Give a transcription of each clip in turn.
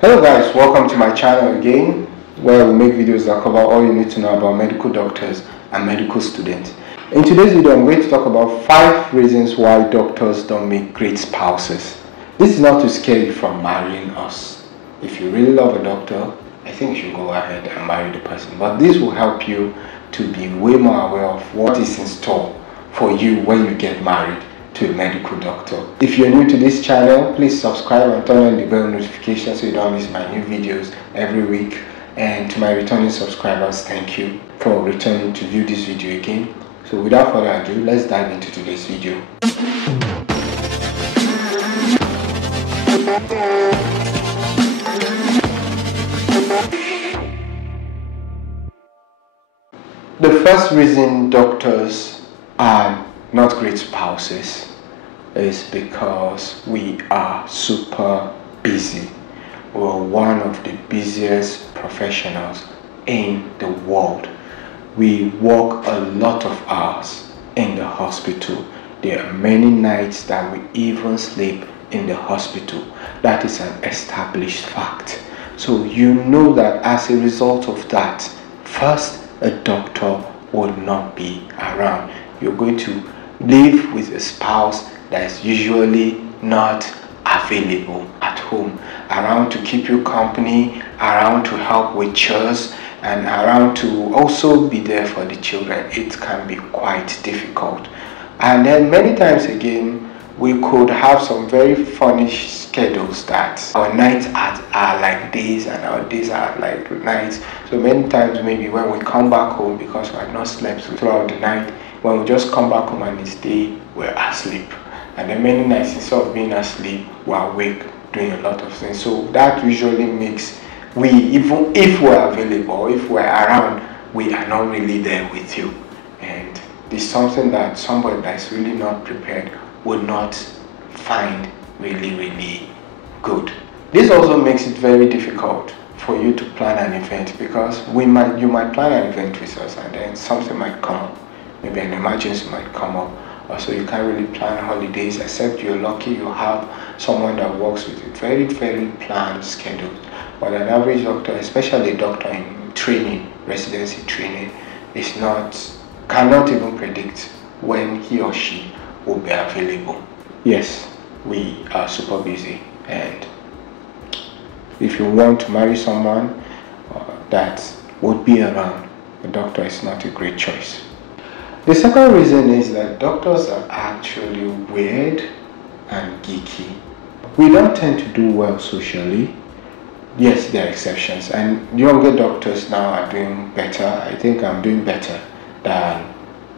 Hello guys, welcome to my channel again, where we make videos that cover all you need to know about medical doctors and medical students. In today's video, I'm going to talk about 5 reasons why doctors don't make great spouses. This is not to scare you from marrying us. If you really love a doctor, I think you should go ahead and marry the person. But this will help you to be way more aware of what is in store for you when you get married to a medical doctor. If you're new to this channel, please subscribe and turn on the bell notification so you don't miss my new videos every week. And to my returning subscribers, thank you for returning to view this video again. So without further ado, let's dive into today's video. The first reason doctors are not great spouses is because we are super busy. We're one of the busiest professionals in the world. We work a lot of hours in the hospital. There are many nights that we even sleep in the hospital. That is an established fact. So you know that as a result of that, first, a doctor will not be around. You're going to live with a spouse that is usually not available at home, around to keep you company, around to help with chores, and around to also be there for the children. It can be quite difficult. And then many times again, we could have some very funny schedules that our nights are like days and our days are like nights. So many times maybe when we come back home, because we have not slept throughout the night, when we just come back home and it's day, we're asleep. And then many nights, instead of being asleep, we're awake doing a lot of things. So that usually makes even if we're available, if we're around, we are not really there with you. And it's something that somebody that's really not prepared will not find really good. This also makes it very difficult for you to plan an event, because you might plan an event with us and then something might come up. Maybe an emergency might come up. Also, you can't really plan holidays, except you're lucky you have someone that works with a very planned schedule. But an average doctor, especially a doctor in training, residency training, cannot even predict when he or she will be available. Yes, we are super busy, and if you want to marry someone that would be around, a doctor is not a great choice. The second reason is that doctors are actually weird and geeky. We don't tend to do well socially. Yes, there are exceptions, and younger doctors now are doing better. I think I'm doing better than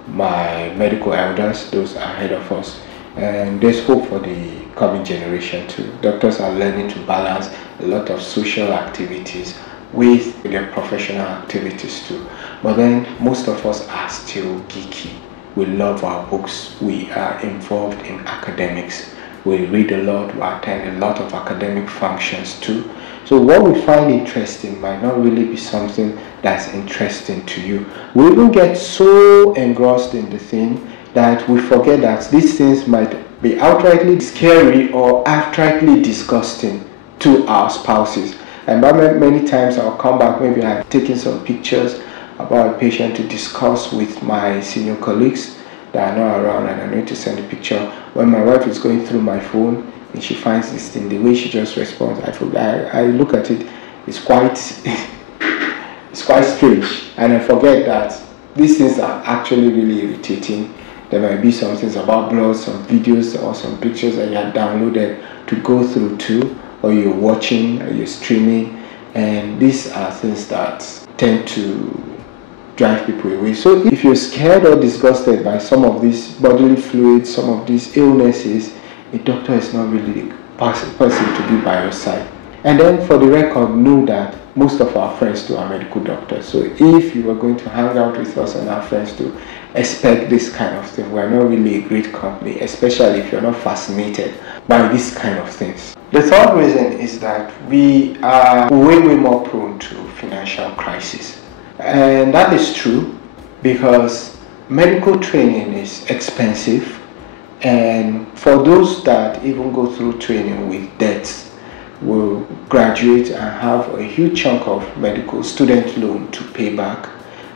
my medical elders, those ahead of us. And there's hope for the coming generation too. Doctors are learning to balance a lot of social activities with their professional activities too. But then most of us are still geeky. We love our books. We are involved in academics. We read a lot. We attend a lot of academic functions too. So what we find interesting might not really be something that's interesting to you. We even get so engrossed in the thing that we forget that these things might be outrightly scary or outrightly disgusting to our spouses. And many times I'll come back, maybe I've taken some pictures about a patient to discuss with my senior colleagues that are not around, and I need to send a picture. When my wife is going through my phone and she finds this thing, the way she just responds, I look at it, it's quite strange, and I forget that these things are actually really irritating. There might be some things about blood, some videos or some pictures that you have downloaded to go through too, or you're watching, or you're streaming, and these are things that tend to drive people away. So if you're scared or disgusted by some of these bodily fluids, some of these illnesses, a doctor is not really the person to be by your side. And then for the record, know that most of our friends too are medical doctors. So if you are going to hang out with us and our friends too, expect this kind of thing. We're not really a great company, especially if you're not fascinated by this kind of things. The third reason is that we are way more prone to financial crisis. And that is true because medical training is expensive, and for those that even go through training with debts, will graduate and have a huge chunk of medical student loan to pay back,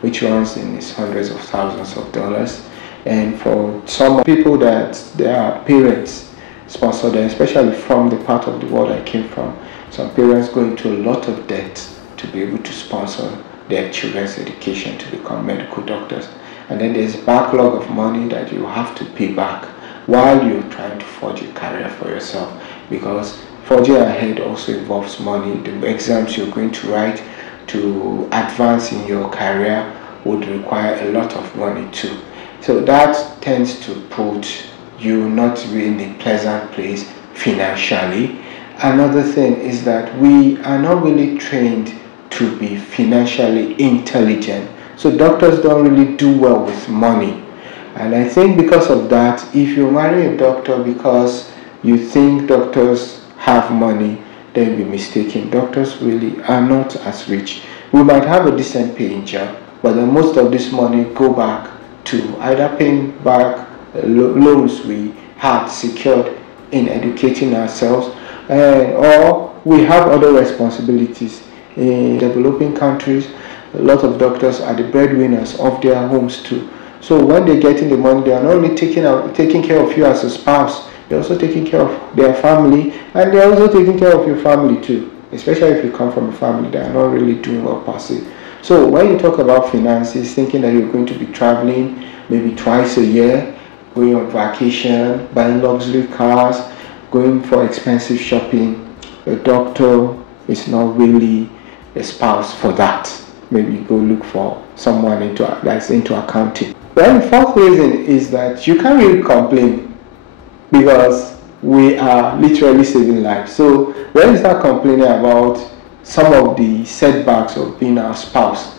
which runs in its hundreds of thousands of dollars. And for some people that their parents sponsor them, especially from the part of the world I came from, some parents go into a lot of debt to be able to sponsor their children's education to become medical doctors. And then there's a backlog of money that you have to pay back while you're trying to forge a career for yourself, because forging ahead also involves money. The exams you're going to write to advance in your career would require a lot of money too. So that tends to put you not really in a pleasant place financially. Another thing is that we are not really trained to be financially intelligent. So doctors don't really do well with money. And I think because of that, if you marry a doctor because you think doctors have money, then you'll be mistaken. Doctors really are not as rich. We might have a decent paying job, but then most of this money go back to either paying back loans we had secured in educating ourselves, or we have other responsibilities. In developing countries, a lot of doctors are the breadwinners of their homes too. So when they're getting the money, they are not only taking care of you as a spouse, they're also taking care of their family, and they're also taking care of your family too, especially if you come from a family that are not really doing well per se. So when you talk about finances, thinking that you're going to be traveling maybe twice a year, going on vacation, buying luxury cars, going for expensive shopping, a doctor is not really a spouse for that. Maybe go look for someone that's into accounting. Well, the fourth reason is that you can't really complain because we are literally saving lives. So when you start complaining about some of the setbacks of being our spouse,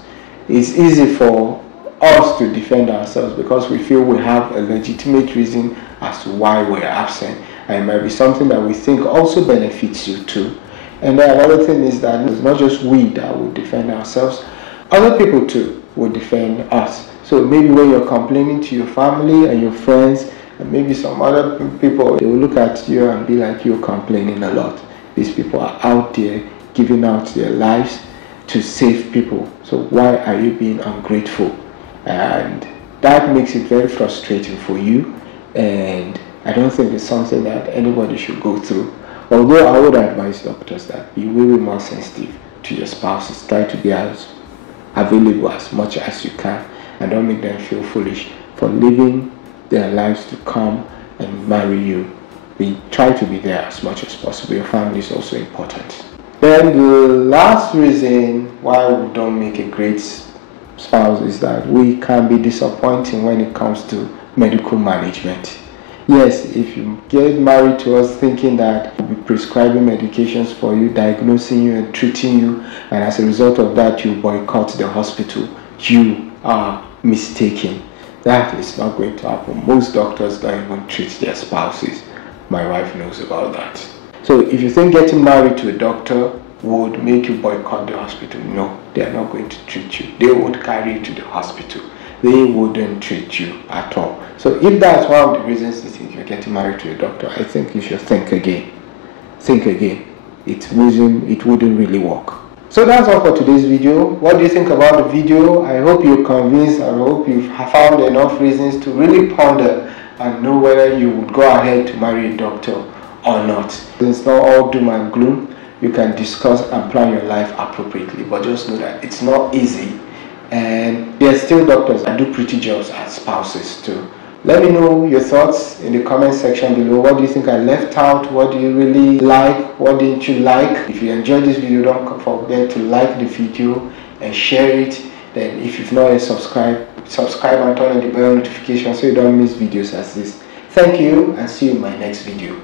it's easy for us to defend ourselves because we feel we have a legitimate reason as to why we're absent, and it might be something that we think also benefits you too. And then another thing is that it's not just we that will defend ourselves, other people too will defend us. So maybe when you're complaining to your family and your friends and maybe some other people, they will look at you and be like, you're complaining a lot. These people are out there giving out their lives to save people. So why are you being ungrateful? And that makes it very frustrating for you, and I don't think it's something that anybody should go through. Although I would advise doctors that be way more sensitive to your spouses. Try to be as available as much as you can, and don't make them feel foolish for living their lives to come and marry you. We try to be there as much as possible. Your family is also important. Then the last reason why we don't make a great spouse is that we can be disappointing when it comes to medical management. Yes, if you get married to us thinking that we'll be prescribing medications for you, diagnosing you and treating you, and as a result of that you boycott the hospital, you are mistaken. That is not going to happen. Most doctors don't even treat their spouses. My wife knows about that. So if you think getting married to a doctor would make you boycott the hospital, no, they are not going to treat you. They would carry you to the hospital. They wouldn't treat you at all. So if that's one of the reasons you think you're getting married to a doctor, I think you should think again. Think again. It wouldn't really work. So that's all for today's video. What do you think about the video? I hope you're convinced. I hope you've found enough reasons to really ponder and know whether you would go ahead to marry a doctor or not. It's not all doom and gloom. You can discuss and plan your life appropriately, but just know that it's not easy, and there's still doctors that do pretty jobs as spouses too. Let me know your thoughts in the comment section below. What do you think I left out? What do you really like? What didn't you like? If you enjoyed this video, don't forget to like the video and share it. Then if you've not yet subscribe and turn on the bell notification so you don't miss videos as this. Thank you, and see you in my next video.